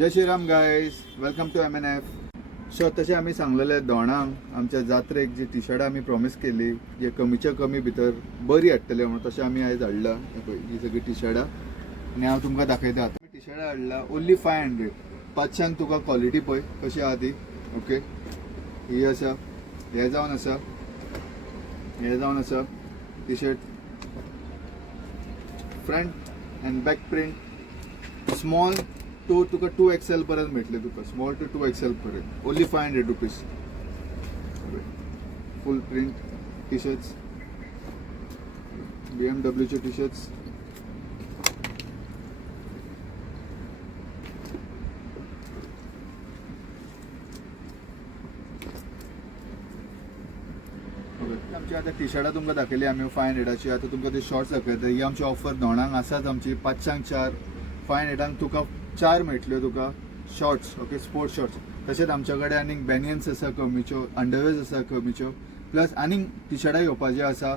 Jai Shriram guys, welcome to MNF. So तशें आमी सांगलेले दोणांक आमच्या जात्रेक जी टी शर्टां आमी प्रॉमिस केली जे कमीच्या कमी भितर बरी हाडटले म्हणून तशें आमी आयज हाडला. ही सगळी टी शर्टां आनी हांव तुमकां दाखयता. टी शर्टां हाडला ओन्ली 500. 500 तुका क्वॉलिटी पळय कशी आहा ती. ओके, ही आसा, हे जावन आसा, हे जावन आसा T shirt front and back print small to तुका 2XL पर्यंत मेळटले. तुका स्मॉल टू 2XL पर्यंत only 500 rupees. Full print T shirts, BMW चे टी शर्ट्स. आमची आता टी शर्टां तुमकां दाखयली आमी 500ची. आता तुमकां ती शॉर्ट्स दाखयता. ही आमची ऑफर दोणांक आसाच आमची. 500 4, 500 तुका 4 मेळटल्यो तुका शॉर्ट्स. Okay, sports shorts. तशेंच आमच्या कडेन आनीक बॅनियन्स आसा कमीच्यो, अंडरवेज आसा कमीच्यो, प्लस आनीक टी शर्टां घेवपाच्यो आसा.